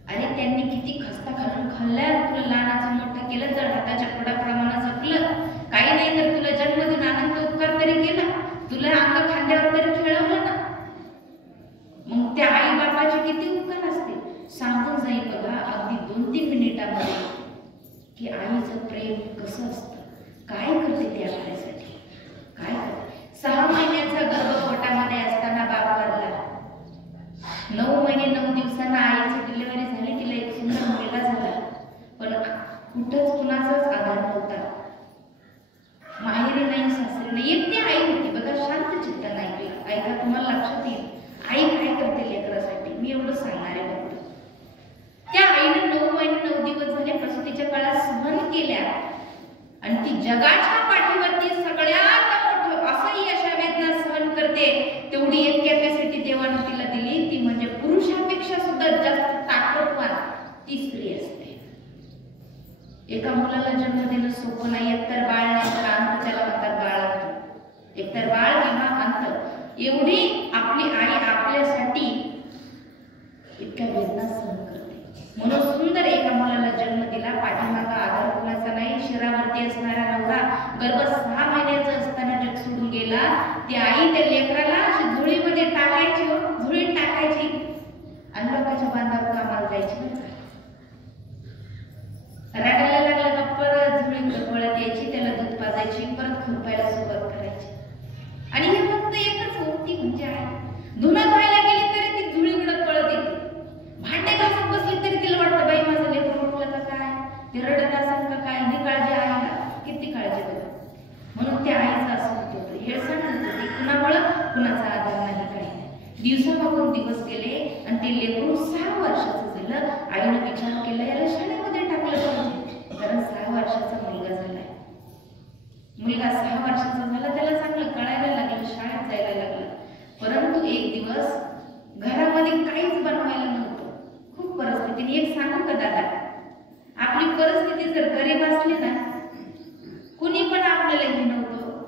अरे त्यांनी किती खस्ता घालून खाल्ल्या, तुला लहानाचं मोठं केलं, जर हाताच्या पोटाप्रमाणे जपलं, काही नाही तर तुला जन्म देऊन आनंद उपकार तरी केला, तुला अंग खांद्यावर तरी खेळवलं ना. मग त्या आई बाबाचे किती उपकार असते सांगून जाईल बघा अगदी 2-3 मिनिटांमध्ये की आईचं प्रेम कसं असतं, काय गेली. एकटी आई होती बघा, शांत चित्ताने ऐकलं. ऐका, तुम्हाला लक्षात येईल आई काय करते लेकरासाठी. मी एवढं सांगणार आहे फक्त. त्या आईने 9 महिने 9 दिवस झाले प्रसूतीच्या काळात सहन केल्या आणि ती जगाच्या पाठीवरती सगळ्यात मोठं असंही अशा वेदना सहन करते. तेवढी एक कॅपॅसिटी देवाने तिला दिली, ती म्हणजे पुरुषापेक्षा सुद्धा जास्त ताकदवान ती स्त्री असते. एका मुलाला जन्म देणं सोपं नाही. एकतर बाळ नाही तर अंत, त्याला म्हणतात बाळांत. एकतर बाळ किंवा अंत. एवढी आपली आई आपल्यासाठी इतक्या वेदना सहन करते. म्हणून सुंदर एका मुलाला जन्म दिला. पाठीमागा आधार कुणाचा नाही. शरीरावरती असणारा नवरा गर्भ 6 महिन्याचा असताना जग सोडून गेला. ती आई त्या लेकराला अशी झुळीमध्ये टाकायची, झुळीत टाकायची आणि लोकांच्या बांधावर कामाला जायची. रडायला लागला का परत झुळीत पळत यायची, त्याला दूध पाजायची, परत खुरपायला सुरुवात करायची. आणि हे फक्त एकच होती म्हणजे आई. धुणं धुवायला गेली तरी ती झुळीकडे पळत येते. भांडे घासत बसली तरी तिला वाटतं बाई माझं लेकरं उठलं का काय, ते रडत असेल का काय. ही काळजी आईला किती काळजी बघा. म्हणून त्या आईचं असं होत होतं, हेळसांड होत होती. कुणामुळं? कुणाचा आधार नाही, काही नाही. दिवसामागून दिवस गेले आणि ते लेकरू 6 वर्षाचं झालं. आईने विचार केला याला शाळेमध्ये टाकलं पाहिजे, कारण 6 वर्षाचा मुलगा झालाय. मुलगा 6 वर्षाचा झाला, त्याला चांगलं कळायला लागलं, शाळेत जायला लागलं. परंतु एक दिवस घरामध्ये काहीच बनवायला नव्हतं, खूप परिस्थितीने. एक सांगू का दादा, आपली परिस्थिती जर गरीब असली ना, कुणी पण आपल्याला हे नव्हतं.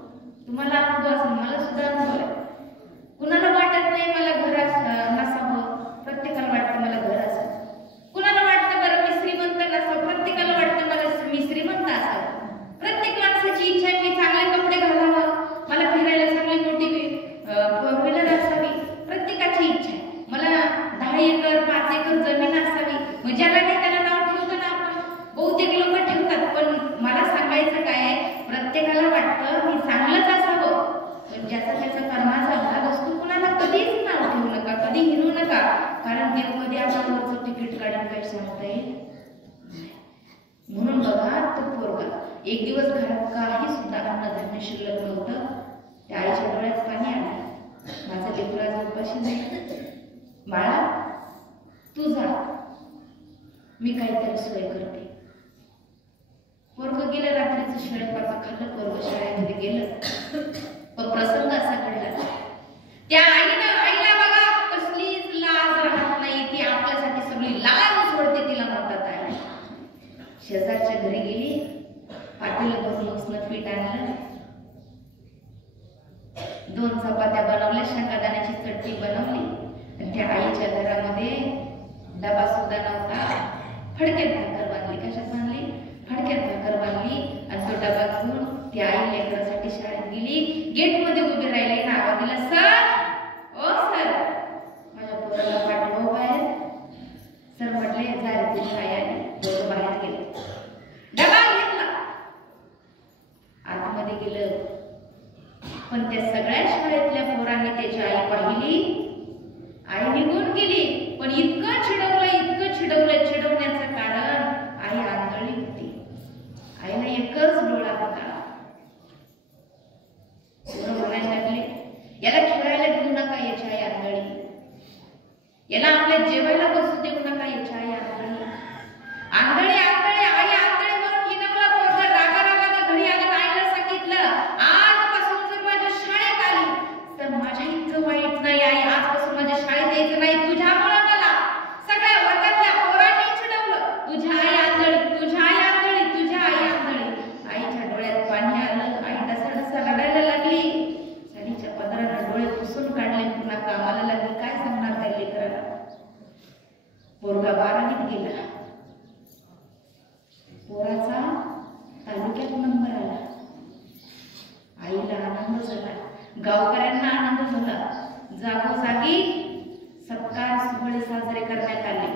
तुम्हाला अनुभव असेल, मला सुद्धा अनुभव आहे. कुणाला वाटत नाही मला घर नसावं, प्रत्येकाला वाटतं मला घर असावं. कुणाला वाटतं बरं मी श्रीमंत नसावं, प्रत्येकाला वाटतं मला मी श्रीमंत असावं. प्रत्येक माणसाची इच्छा आहे मी चांगले कपडे घालावं, मला फिरायला चांगली मोठी फोर व्हीलर असावी. प्रत्येकाची इच्छा आहे मला 10 एकर 5 एकर जमीन असावी. म्हणजे ज्याला नाही त्याला नाव ठेवतो ना आपण, बहुतेक लोक ठेवतात. पण मला सांगायचं काय आहे, प्रत्येकाला वाटतं मी चांगलंच असावं. पण ज्याचा त्याचा कर्माचा भाग असतो. कुणाला कधीच नाव ठेवू नका, कधी हिरू नका, कारण देव कधी आपण वरचं तिकीट काढून काही सांगता येईल. म्हणून बघा, तो पोरगा एक दिवस घरात काही सुद्धा अन्नधान्य शिल्लक नव्हतं. त्या आईच्या डोळ्यात पाणी आलं. माझं लेकरू आज उपाशी नाही. बाळा तू जा, मी काहीतरी सोय करते. पोरगं गेलं, रात्रीचं शेळपाचं खाल्लं, पोरगं शाळेमध्ये गेलं. पण प्रसंग असा घडला, त्या आईला बघा कसलीच लाज राहत नाही. ती आपल्यासाठी सगळी लाज सोडते, तिला म्हणतात आई. शेजारच्या घरी गेली, पातेलं भरून उसनं पीठ आणलं, 2 चपात्या बनवल्या, शेंगादाण्याची चटणी बनवली. आणि त्या आईच्या घरामध्ये डबा सुद्धा नव्हता. फडक्यात भाकर बांधली. कशात बांधली? फडक्यात भाकर बांधली. आणि तो डबा घेऊन ती आई लेकरासाठी शाळेत गेली. गेटमध्ये उभी राहिली ना, आवाज दिला, सर, ओ सर, माझ्या पोराला पाठवा बाहेर. सर म्हटले जा रे तुझी आई आली. पोरं बाहेर गेले. डबा घेतला, आतमध्ये गेलं. पण त्या सगळ्या शाळेतल्या पोरांनी त्याची आई पाहिली. आई निघून गेली. पण इतकं चिडवलं, चिडवण्याचं कारण आई आंधळी होती. आईला एकच डोळा होता. म्हणायला लागले, याला खेळायला घेऊ नका, याची आई आंधळी. याला आपल्या जेवायला बसू देऊ नका, याची आई आंधळी. आंधळी आई आंधळी म्हणून हिनवला. पोरगा रागारागाने घरी आला. आईला सांगितलं, आजपासून जर माझ्या शाळेत आली तर माझ्या इतकं वाईट नाही आई, आजपासून माझ्या शाळेत यायचं नाही. तुझ्यामुळे मला सगळ्या वर्गातल्या पोरांनी चिडवलं. तुझ्या आई आंधळी, तुझ्या आई आंधळी, तुझ्या आई आंधळी. आईच्या डोळ्यात पाणी आलं. आई डसाडसा रडायला लागली. साडीच्या पदराने डोळे पुसून काढले. पुन्हा कामाला लागली. काय सांगणार त्या लेकराला? पोरगा 12वीत गेला. पोराचा तालुक्यात नंबर आला. आईला आनंद झाला, गावकऱ्यांना आनंद झाला. जागोजागी सत्कार सोहळे साजरे करण्यात आले.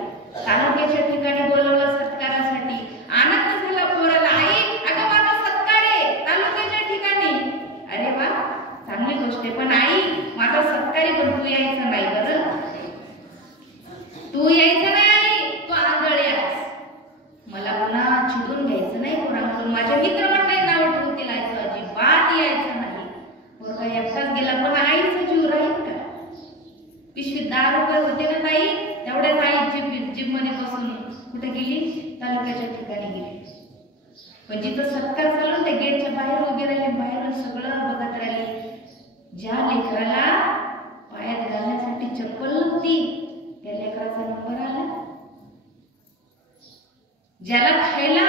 तालुक्याच्या ठिकाणी बोलवलं सत्कारासाठी. आनंद झाला पोराला. आई, अगं माझा सत्कार आहे तालुक्याच्या ठिकाणी. अरे वा, चांगली गोष्ट आहे. पण आई, माझा सत्कारी पण तू यायचं नाही बरं. तू यायचं नाही आई, तू आंधळी आहेस. मला पुन्हा चिडून घ्यायचं नाही पोरांकडून. माझ्या मित्रमंडळी नाव ठेवतील, अजिबात यायचं नाही. एकटाच गेला, पण आईचा जीव राहील का? पिशवीत 10 रुपये होते ना ताई, तेवढ्याच आई जीप मध्ये बसून कुठे गेली? तालुक्याच्या ठिकाणी गेली. पण जिथं सत्कार चालू त्या गेटच्या बाहेर उभे राहिले, बाहेर सगळं बघत राहिले. ज्या लेकराला पायात घालण्यासाठी चप्पल नव्हती त्या लेकराचा नंबर आला. ज्याला खायला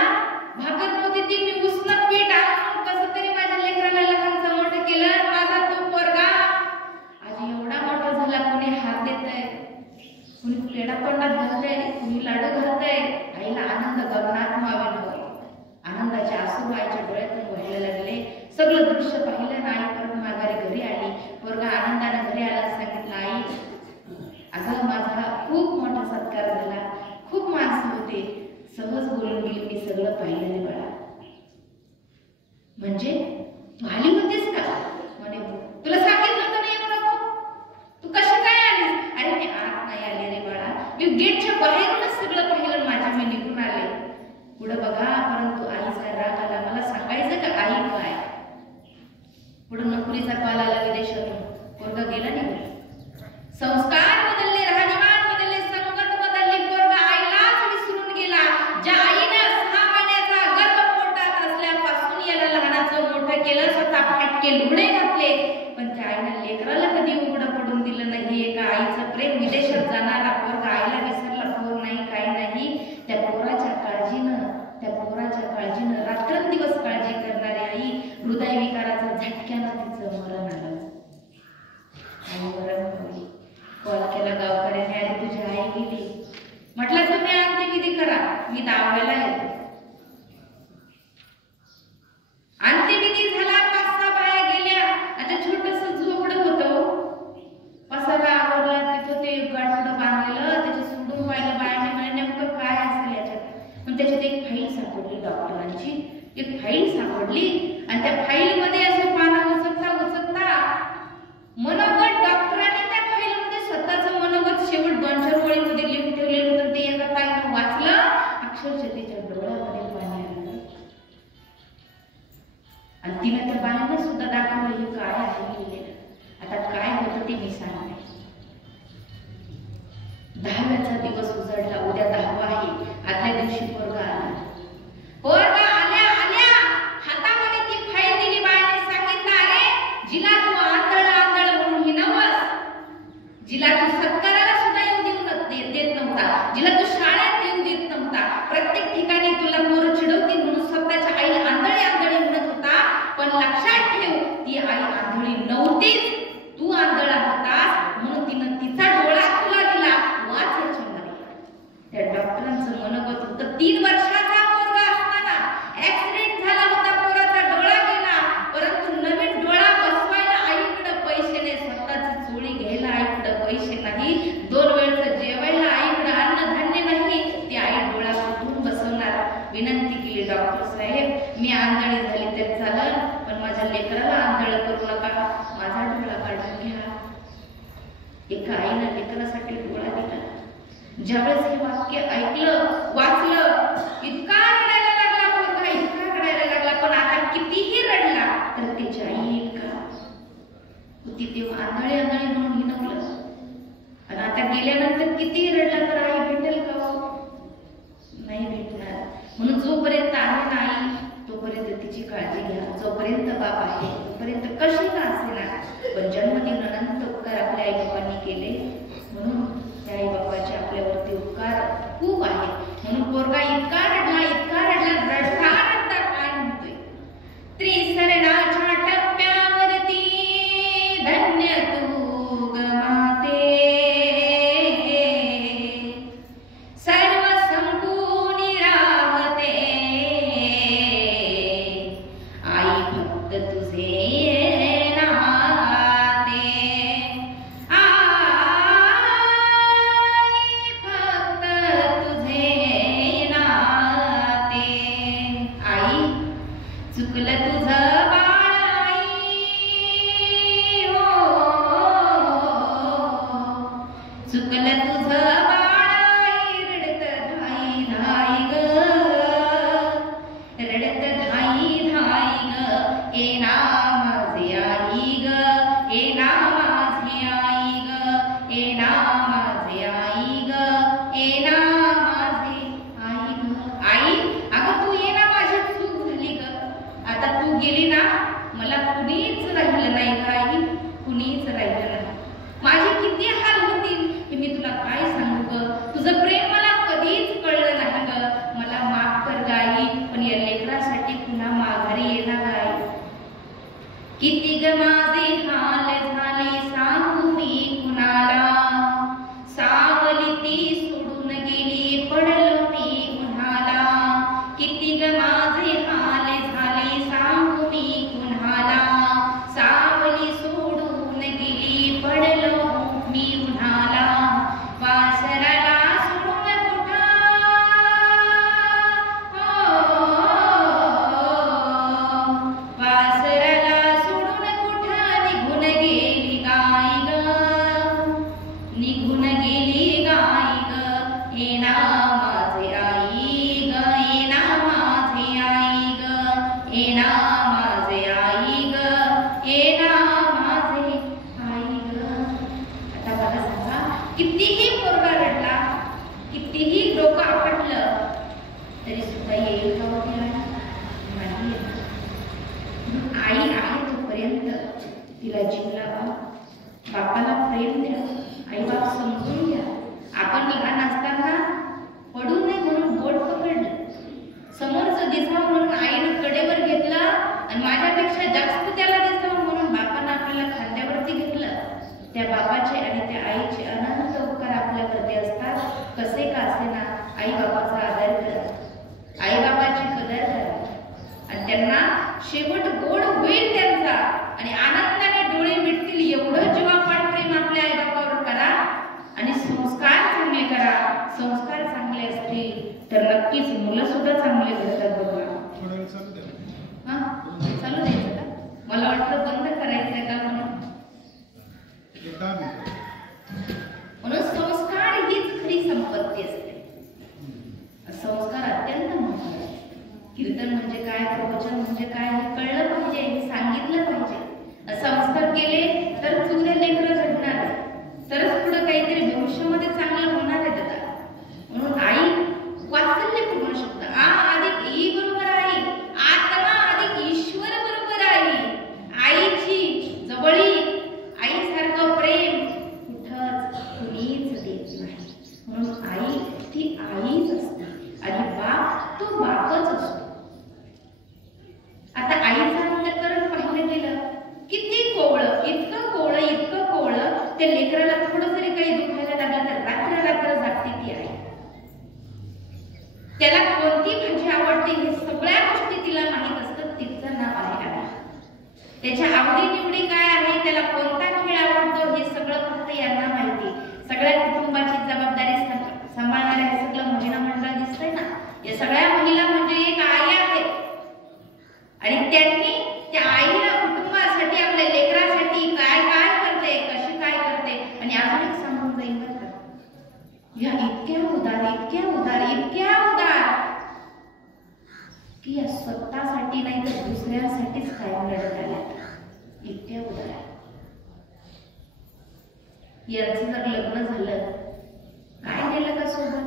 भाकर नव्हती ती मी उसनं पीठ आणून कसं तरी माझ्या लेकराला लहानचं मोठं केलं. माझा तो पोरगा आज एवढा मोठा झाला. कोणी हात देतंय, कोणी पेढा तोंडात घालतंय, कोणी लाडू घालतंय. आईला आनंद गगनात मावेल. आनंदाचे अश्रू आईच्या डोळ्यातून वाहायला लागले. सगळं दृश्य पाहिलं ना आई परत माघारी घरी आली. पोरगा आनंदाने घरी आला. सांगितलं, आई अगं माझा खूप मोठा सत्कार झाला, खूप माणसं होते, सहज बोलून गेली, मी सगळं पाहिलं रे बाळा. म्हणजे तू आली होतीस का? म्हणे तुला सांगितलं होतं नाही येऊ नको, तू कशी काय आलीस? अरे मी आत नाही आले रे बाळा, मी गेटच्या बाहेरूनच सगळं पाहिलं, माझ्या मी निघून आले. पुढे बघा, परंतु आईचा राग आला. मला सांगायचं का आई काय? पुढे नोकरीचा कॉल आला विदेशातून. पोरगा गेला निघून. संस्कार बदलले, राहणीमान बदलले, संगत बदलली. पोरगा आईलाच विसरून गेला. ज्या आईनं 6 महिन्याचा गर्भ पोटात असल्यापासून याला लहानाचं मोठं केलं, स्वतः फाटके लुगडे घातले, पण त्या आईनं लेकराला कधी उघडं पडून दिलं नाही. एका आईचं प्रेम. विदेशात जाणारा पोरगा आईला विसरला, पोर नाही, काही नाही. त्या पोराच्या काळजीनं रात्रंदिवस काळजी करणारी आई, हृदयविकाराचा झटक्यानं तिचं मरण आलं. आई मरण पावली. कॉल केला गावकऱ्याने, अरे तुझी आई गेली. म्हटलं तुम्ही अंत्यविधी करा, मी दावायला येतो. अंत्यविधी झाला. 5-6 बाया गेल्या. आता छोटस झोपडं होतं, पसारा आवरला, तिथं ते गाठोडं बांधलेलं, त्याच्या सोडून पाहिलं बायाने. म्हणे नेमकं काय असेल याच्यात? पण त्याच्यात एक फाईल सापडली, डॉक्टरांची एक फाईल सापडली. आणि त्या फाईल मध्ये असं पानं उचलता मनोगत डॉक्टरांनी त्या फाईल मध्ये स्वतःचं मनोगत शेवट 2-4 ओळीमध्ये लिहून ठेवलेलं होतं. ते एका ताईनं वाचलं, अक्षरशः तिच्या डोळ्यामध्ये पाणी आलं. आणि तिने त्या बायांना सुद्धा दाखवलं हे काय आहे लिहिलेलं. आता काय होतं ते मी सांगते. 10व्याचा दिवस उजाडला. उद्या 10वा आहे. आदल्या दिवशी पोरगा आला. पोरगा आल्या हातामध्ये ती फाईल दिली. बायाने सांगितलं, अरे जिला तू आंधळ म्हणून हिणवस, जिला तू सत्काराला सुद्धा येऊ देत नव्हता, जिला तू शाळेत येऊ देत नव्हता, प्रत्येक ठिकाणी तुला पोरं चिडवतील म्हणून स्वतःच्या आईला आंधळी म्हणत होता. पण लक्षात ठेव, ती आई आंधळी नव्हतीच, तू आंधळा होतास म्हणून तिनं तिचा डोळा तुला दिला. वाच याच्यामध्ये. त्या डॉक्टरांचं मनोगत होतं. 3 वर्षाचा पोरगा असताना ऍक्सिडेंट झाला होता, पोराचा डोळा गेला, परंतु नवीन डोळा बसवायला आईकडे पैसे नाही, स्वतःची चोळी घ्यायला आईकडे पैसे नाही, 2 वेळचं जेवायला आईकडे अन्नधान्य नाही. ती आई डोळा कुठून बसवणार? विनंती केली, डॉक्टर साहेब मी आंधळी झाली तर चालेल, पण माझ्या लेकराला आंधळ करू नका, माझा डोळा काढून घ्या. एका आईनं लेकरासाठी डोळा दिला. ज्यावेळेस हे वाक्य ऐकलं, वाचलं, इतका रडायला लागला पोरगा, इतका रडायला लागला. पण आता कितीही रडला तर त्याची आई का होती तेव्हा आंधळी म्हणून हिणवलं. आणि आता गेल्यानंतर कितीही रडला तर आई भेटेल का? नाही भेटणार. म्हणून जोपर्यंत आहे नाही तोपर्यंत तिची काळजी घ्या. जोपर्यंत बाप आहे तोपर्यंत कशी का असेना, पण जन्मदिन अनंत उपकार आपल्या आई बाबांनी केले, म्हणून त्या आई बाबाचे आपल्यावरती उपकार खूप आहेत. म्हणून पोरगा इतका रडला रडता काय म्हणतोय, त्रिसरणाच्या टप्प्यावरती धन्य तू ग माते, सर्व संपूर्ण राहते आई फक्त तुझे नाते, आई फक्त तुझे नाते. किती ग माझे हाल झाले सांगू मी कुणाला, सावली ती सोडून गेली पडलो मी उन्हाला, किती ग माझे हाल झाले सांगू मी कुणाला, सावली सोडून गेली पडलो मी उन्हाला, वासराला सोडून कुठं वासराला सोडून कुठं निघून गेली गाय ग, निघून गेली गाय ग, येना माझे आई ग, येना माझे आई ग, येना माझे आई ग, येना माझे आई ग. आता मला सांगा, कितीही पोरगा रडला, कितीही डोकं आपटलं तरी सुद्धा येईल का होती नाही येत. आई आहे तोपर्यंत तिला जीव लावा, बापाला प्रेम द्या, आई बाप समजून घ्या. आपण लहान असताना पडू नये म्हणून बोट पकडलं, समोरचं दिसावं म्हणून आईनं कडेवर घेतलं आणि माझ्यापेक्षा जास्त त्याला दिसावं म्हणून बापानं आपल्याला खांद्यावरती घेतलं. त्या बापाचे आणि त्या आईचे अनंत उपकार आपल्यावरती असतात. कसे का असेना आई बाबाचा आदर करा, आई बाबाची कदर करा आणि त्यांना शेवट गोड होईल त्यांचा आणि आनंदाने डोळे मिटतील एवढं जीवापाड प्रेम आपल्या आई बाबावर करा आणि संस्कार चांगले करा. संस्कार चांगले असतील तर नक्कीच मुलं सुद्धा चांगले घडतात. बघा हा चालू द्यायचं का? मला वाटतं बंद करायचंय का म्हणून संस्कार हीच खरी संपत्ती असते. संस्कार अत्यंत महत्त्वाचे. कीर्तन म्हणजे काय, प्रवचन म्हणजे काय हे कळलं पाहिजे, हे सांगितलं पाहिजे. संस्कार केले तर चुकले लेकरं घडणार आहे, तरच पुढे काहीतरी भविष्यामध्ये चांगलं होणार आहे. दादा म्हणून आई वात्सल्यपूर्ण शब्द आ अधिक ई बरोबर आई, आत्मा अधिक ईश्वर बरोबर आई. आईची जवळी, आईसारखं प्रेम कुठंच कुणीच देत नाही. म्हणून आई ती आईच असते आणि बाप तो बापच असतो. आता आईचं अंतःकरण पाहिलं गेलं किती कोवळं, इतकं कोवळं, इतकं कोवळं, त्या लेकराला थोडं जरी काही दुखायला लागलं तर रात्र रात्र जागते ती आई. त्याला कोणती भाजी आवडते हे सगळ्या गोष्टी तिला माहित असतात. तिचं नाव आहे आई. त्याच्या आवडी निवडी काय आहे, त्याला कोणता खेळ आवडतो हे सगळं फक्त यांना माहिती. सगळ्या कुटुंबाची जबाबदारी सांभाळणाऱ्या हे सगळं महिला मंडळ दिसतंय ना, या सगळ्या महिला म्हणजे एक आई आहे आणि त्यांनी त्या आईला कुटुंबासाठी, आपल्या लेकरासाठी काय काय करते, कशी काय करते. आणि अजून एक सांगून जाईल बरं का, या इतक्या उदार, इतक्या उदार, इतक्या उदार की या स्वतःसाठी नाही तर दुसऱ्यासाठीच कायम लढत आल्या. इतक्या उदार आहे. यांचं जर लग्न झालं काय केलं का सोबत,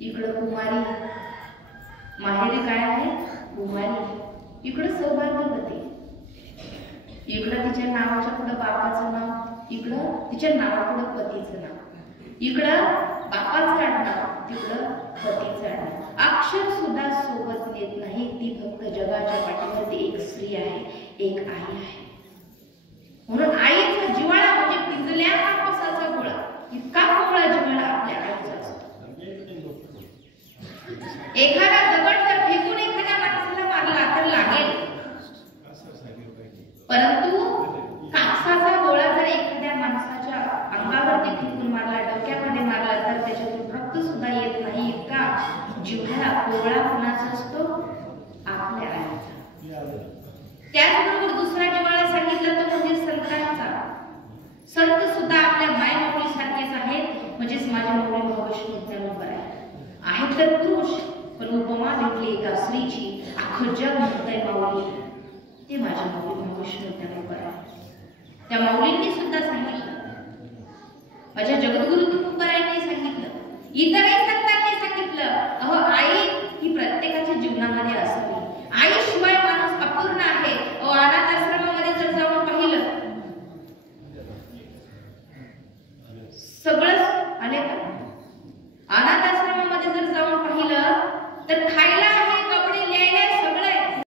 इकडं कुमारी, माहेरी काय आहे कुमारी, इकडं सौभाग्यवती, इकडं तिच्या नावाच्या पुढे बापाचं नाव, इकडं तिच्या नावापुढे पतीचं नाव, इकडं बापाचं आडनाव, तिकडं पतीचं आडनाव. अक्षर सुद्धा सोबत नेत नाही. ती फक्त जगाच्या पाठीवरती एक स्त्री आहे, एक आई आहे. म्हणून आईचा जिव्हाळा म्हणजे पिंजल्या कापसाचा गोळा, इतका कोवळा जिव्हाळा आपल्या आईचा असतो. एखादा दगड जर फेकून एखाद्या माणसाला मारला तर लागेल, परंतु कापसाचा गोळा जर एखाद्या माणसाच्या अंगावरती फेकून मारला, डोक्यामध्ये मारला तर त्याच्यातून रक्त सुद्धा येत नाही. इतका जिव्हाळा कोवळा कुणाचा असतो, आपल्या आईचा. त्याचबरोबर दुसरा जिव्हाळा सांगितला तो म्हणजे संतांचा. संत सुद्धा आपल्या माय माऊली सारखेच आहेत. म्हणजेच माझ्या माऊली महावैष्णव ज्ञानोबा आहेत तर पुरुष, पण उपमा भेटली एका स्त्रीची, अख्खं जग म्हणतंय माऊली, ते माझ्या माऊली महावैष्णव ज्ञानोबा आहे. त्या माऊलींनी सुद्धा सांगितलं, माझ्या जगद्गुरु तुकोबारायांनी सांगितलं, इतरही संतांनी सांगितलं, अहो आई ही प्रत्येकाच्या जीवनामध्ये असावी. आई शिवाय